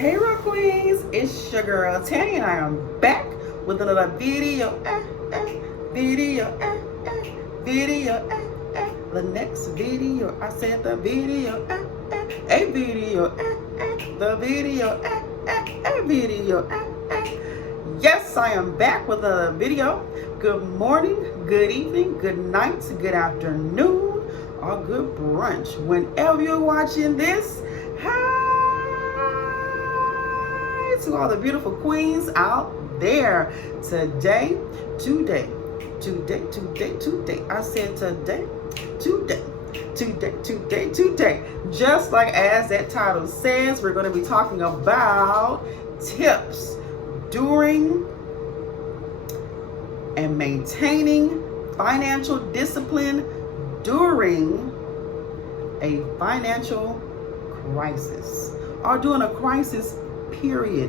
Hey Rock Queens, it's your girl Tanya and I am back with another video, video, the next video, I said the video, a video, the video, a video, Yes, I am back with a video. Good morning, good evening, good night, good afternoon, or good brunch. Whenever you're watching this, hi to all the beautiful queens out there. Today, I said today. Just like as that title says, we're going to be talking about tips during and maintaining financial discipline during a financial crisis, or during a crisis period,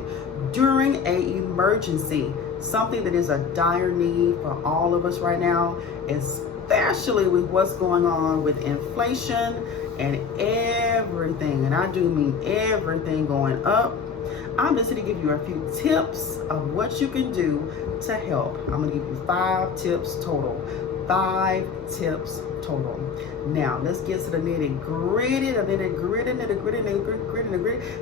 during an emergency, something that is a dire need for all of us right now, especially with what's going on with inflation and everything, and I do mean everything going up. I'm just going to give you a few tips of what you can do to help. I'm going to give you 5 tips total. 5 tips total. Now, let's get to the nitty-gritty.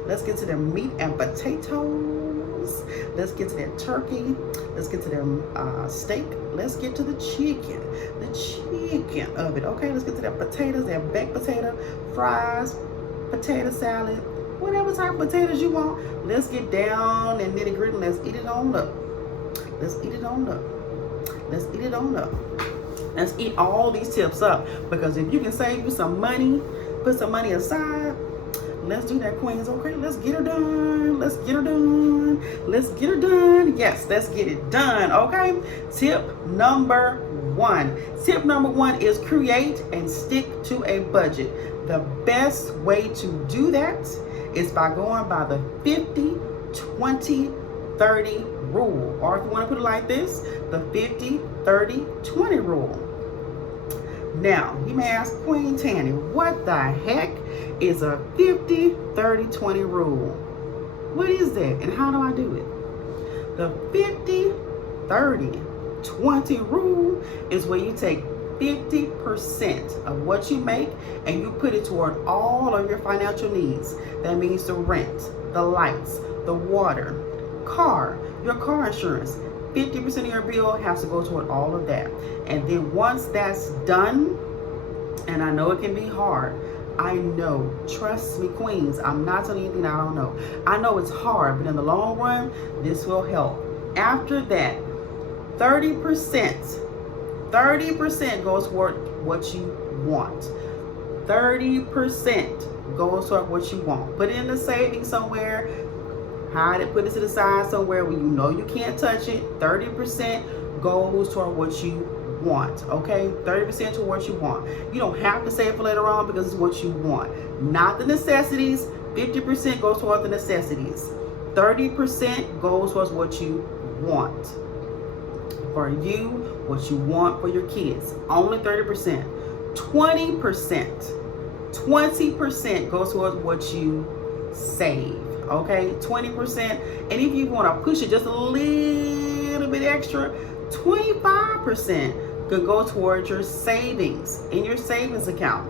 Let's get to the meat and potatoes. Let's get to that turkey. Let's get to the steak. Let's get to the chicken of it. Okay, let's get to that potatoes, that baked potato, fries, potato salad, whatever type of potatoes you want. Let's get down and nitty gritty. Let's eat it on up. Let's eat all these tips up, because if you can save you some money, put some money aside, let's do that, queens. Okay, let's get her done. Yes, let's get it done. Okay, tip number 1 is create and stick to a budget. The best way to do that is by going by the 50-20-30 rule, or if you want to put it like this, the 50-30-20 rule. Now, you may ask, Queen Tanny, what the heck is a 50-30-20 rule? What is that and how do I do it? The 50-30-20 rule is where you take 50% of what you make and you put it toward all of your financial needs. That means the rent, the lights, the water, your car insurance. 50% of your bill has to go toward all of that. And then once that's done, and I know it can be hard, I know, trust me, queens, I'm not telling you anything I don't know. I know it's hard, but in the long run, this will help. After that, 30% goes toward what you want. 30% goes toward what you want. Put it in the savings somewhere. Hide it, put it to the side somewhere where you know you can't touch it. 30% goes toward what you want, okay? 30% to what you want. You don't have to save for later on because it's what you want. Not the necessities. 50% goes toward the necessities. 30% goes towards what you want. For you, what you want for your kids. Only 30%. 20% goes towards what you save. Okay, 20%. And if you want to push it just a little bit extra, 25% could go towards your savings in your savings account.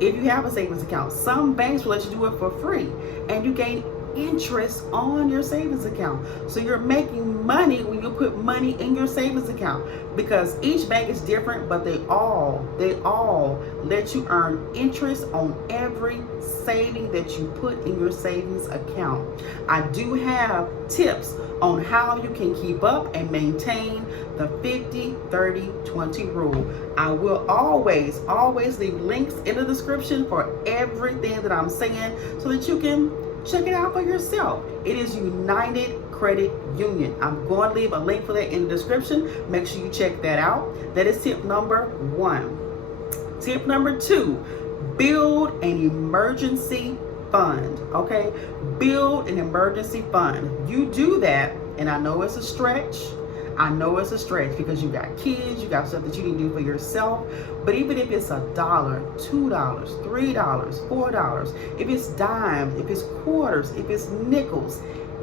If you have a savings account, some banks will let you do it for free, and you gain interest on your savings account. So you're making money when you put money in your savings account, because each bank is different, but they all let you earn interest on every saving that you put in your savings account. I do have tips on how you can keep up and maintain the 50-30-20 rule. I will always leave links in the description for everything that I'm saying so that you can check it out for yourself. It is United Credit Union. I'm going to leave a link for that in the description. Make sure you check that out. That is tip number 1. Tip number 2, build an emergency fund. Okay, build an emergency fund. You do that, and I know it's a stretch. I know it's a stretch because you got kids, you got stuff that you need to do for yourself. But even if it's $1, $2, $3, $4, if it's dimes, if it's quarters, if it's nickels,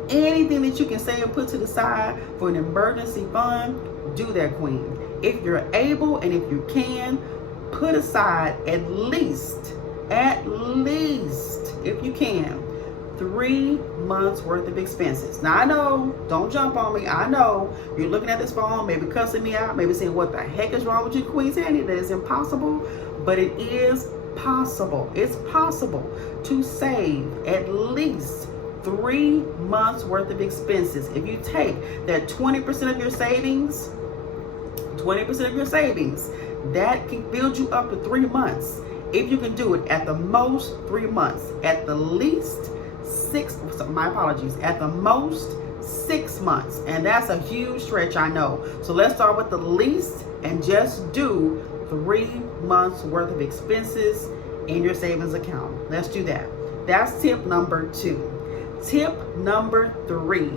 anything that you can save and put to the side for an emergency fund, do that, queen. If you're able and if you can, put aside at least, if you can, 3 months worth of expenses. Now I know, don't jump on me. I know you're looking at this phone, maybe cussing me out, maybe saying, what the heck is wrong with you, Queen Sandy? That is impossible, but it is possible. It's possible to save at least 3 months worth of expenses. If you take that 20% of your savings, 20% of your savings, that can build you up to 3 months. If you can do it at the most 3 months, at the least 6, my apologies, at the most 6 months. And that's a huge stretch, I know. So let's start with the least and just do 3 months worth of expenses in your savings account. Let's do that. That's tip number 2. Tip number 3,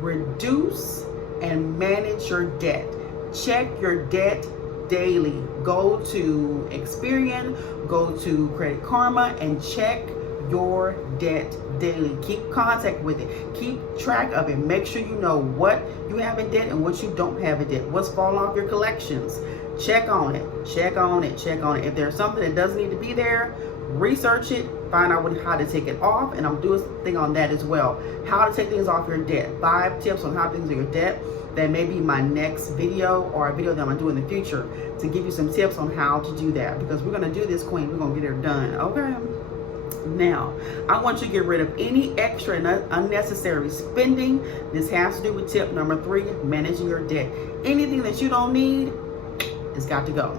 reduce and manage your debt. Check your debt daily. Go to Experian, go to Credit Karma, and check your debt daily. Keep contact with it. Keep track of it. Make sure you know what you have in debt and what you don't have in debt. What's falling off your collections. Check on it. Check on it. Check on it. If there's something that doesn't need to be there, research it. Find out how to take it off. And I'm doing a thing on that as well. How to take things off your debt. 5 tips on how to things on your debt. That may be my next video or a video that I'm going to do in the future to give you some tips on how to do that. Because we're going to do this, queen. We're going to get it done. Okay? Now, I want you to get rid of any extra and unnecessary spending. This has to do with tip number 3, managing your debt. Anything that you don't need, it's got to go.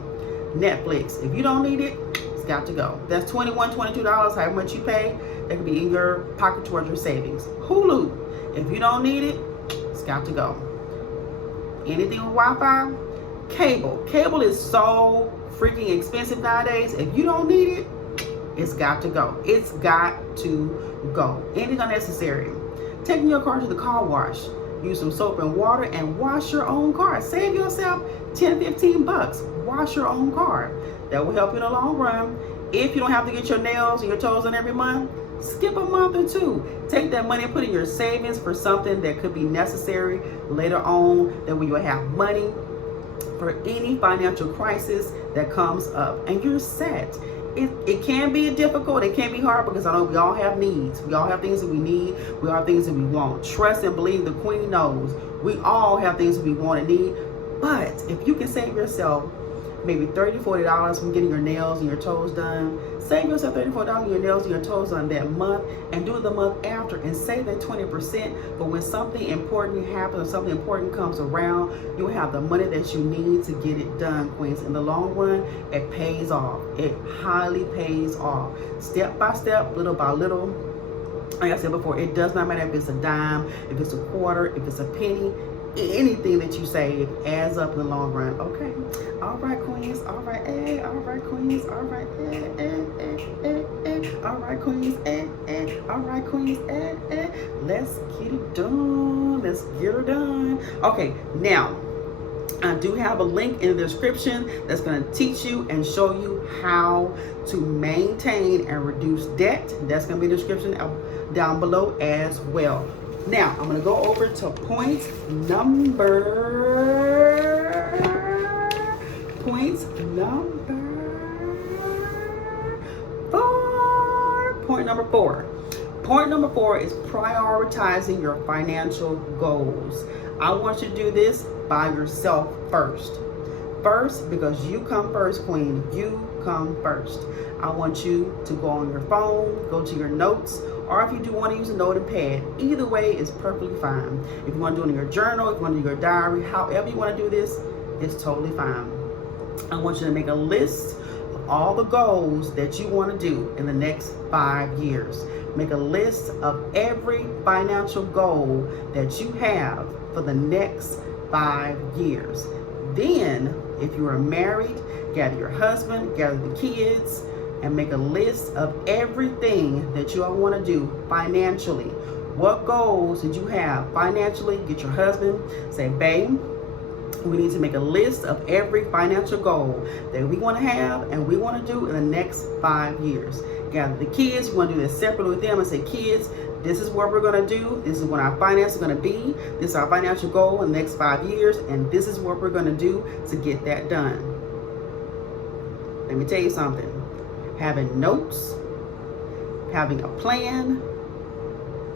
Netflix, if you don't need it, it's got to go. That's $21, $22, however much you pay. That could be in your pocket towards your savings. Hulu, if you don't need it, it's got to go. Anything with Wi-Fi, cable. Cable is so freaking expensive nowadays. If you don't need it, it's got to go. It's got to go. Anything unnecessary. Taking your car to the car wash. Use some soap and water and wash your own car. Save yourself 10, 15 bucks. Wash your own car. That will help you in the long run. If you don't have to get your nails and your toes done every month, skip a month or 2. Take that money and put it in your savings for something that could be necessary later on. That way you will have money for any financial crisis that comes up. And you're set. It can be difficult, it can be hard, because I know we all have needs. We all have things that we need. We all have things that we want. Trust and believe, the queen knows. We all have things that we want and need. But if you can save yourself maybe $30, $40 from getting your nails and your toes done, save yourself $30, $40 on your nails and your toes done that month, and do it the month after, and save that 20%. But when something important happens or something important comes around, you'll have the money that you need to get it done, queens. In the long run, it pays off. It highly pays off. Step by step, little by little. Like I said before, it does not matter if it's a dime, if it's a quarter, if it's a penny. Anything that you save adds up in the long run. Okay. All right, queens. All right, all right, queens. All right, all right, queens. All right, queens. Let's get it done. Let's get her done. Okay, now I do have a link in the description that's going to teach you and show you how to maintain and reduce debt. That's going to be in the description down below as well. Now, I'm going to go over to point number 4. Point number 4. Point number 4 is prioritizing your financial goals. I want you to do this by yourself first. First, because you come first, queen. You come first. I want you to go on your phone, go to your notes, or if you do want to use a note and pad, either way is perfectly fine. If you want to do it in your journal, if you want to do your diary, however you want to do this, it's totally fine. I want you to make a list of all the goals that you want to do in the next 5 years. Make a list of every financial goal that you have for the next 5 years. Then, if you are married, gather your husband, gather the kids, and make a list of everything that you all want to do financially. What goals did you have financially? Get your husband, say, babe, We need to make a list of every financial goal that we want to have and we want to do in the next 5 years. Gather the kids, you want to do this separately with them and say, kids, this is what we're going to do. This is what our finances are going to be. This is our financial goal in the next 5 years. And this is what we're going to do to get that done. Let me tell you something. Having notes, having a plan,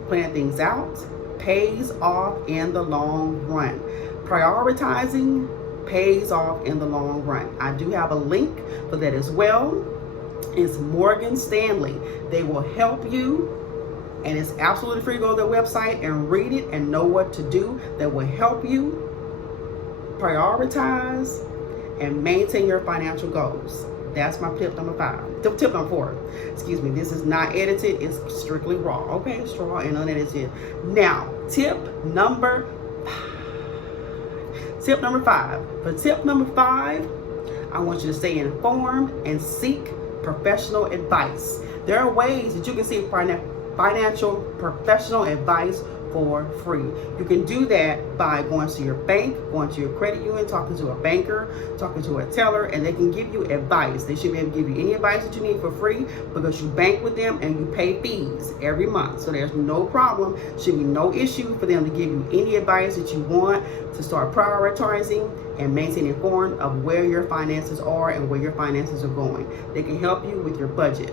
planning things out, pays off in the long run. Prioritizing pays off in the long run. I do have a link for that as well. It's Morgan Stanley. They will help you, and it's absolutely free to go to their website and read it and know what to do. That will help you prioritize and maintain your financial goals. That's my tip number 5. Tip number 4. Excuse me. This is not edited. It's strictly raw. Okay, it's raw and unedited. Now, tip number 5. Tip number 5. For tip number 5, I want you to stay informed and seek professional advice. There are ways that you can seek financial professional advice for free. You can do that by going to your bank, going to your credit union, talking to a banker, talking to a teller, and they can give you advice. They should be able to give you any advice that you need for free because you bank with them and you pay fees every month. So there's no problem, should be no issue for them to give you any advice that you want to start prioritizing and maintaining informed of where your finances are and where your finances are going. They can help you with your budget.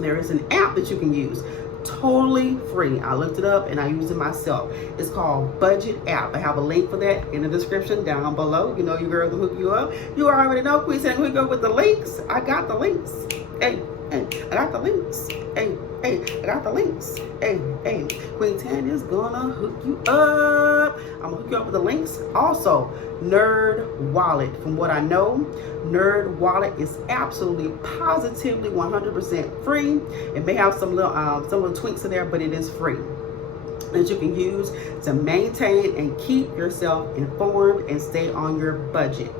There is an app that you can use, totally free. I looked it up and I use it myself. It's called Budget App. I have a link for that in the description down below. You know your girl will hook you up. You already know Queen saying hook you up with the links. I got the links. Hey, I got the links. Hey, I got the links. Hey, Queen Tanya's gonna hook you up. I'm gonna hook you up with the links. Also, Nerd Wallet. From what I know, Nerd Wallet is absolutely, positively, 100% free. It may have some little tweaks in there, but it is free that you can use to maintain and keep yourself informed and stay on your budget.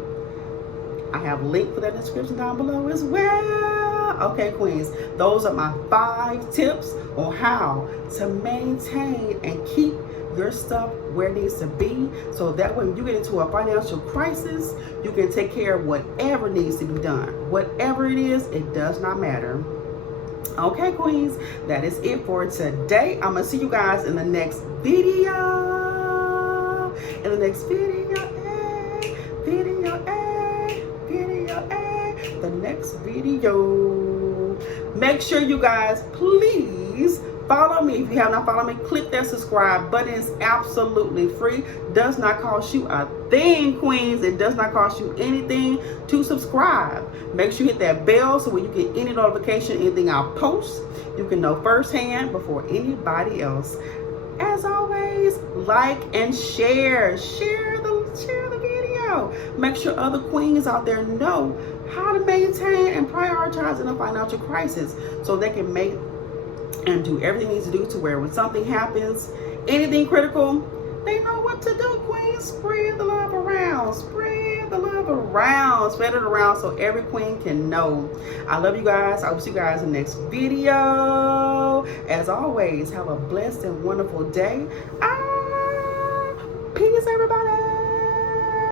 I have a link for that in the description down below as well. Okay, Queens, those are my 5 tips on how to maintain and keep your stuff where it needs to be, so that when you get into a financial crisis, you can take care of whatever needs to be done. Whatever it is, it does not matter. Okay, Queens, that is it for today. I'm gonna see you guys in the next video. The next video. Make sure you guys please follow me. If you have not followed me, click that subscribe button. It's absolutely free. Does not cost you a thing, Queens. It does not cost you anything to subscribe. Make sure you hit that bell so when you get any notification, anything I post, you can know firsthand before anybody else. As always, like and share. Share the video. Make sure other queens out there know how to maintain and prioritize in a financial crisis so they can make and do everything they need to do to where when something happens, anything critical, they know what to do, queen. Spread the love around. Spread the love around. Spread it around so every queen can know. I love you guys. I will see you guys in the next video. As always, have a blessed and wonderful day. Peace, everybody.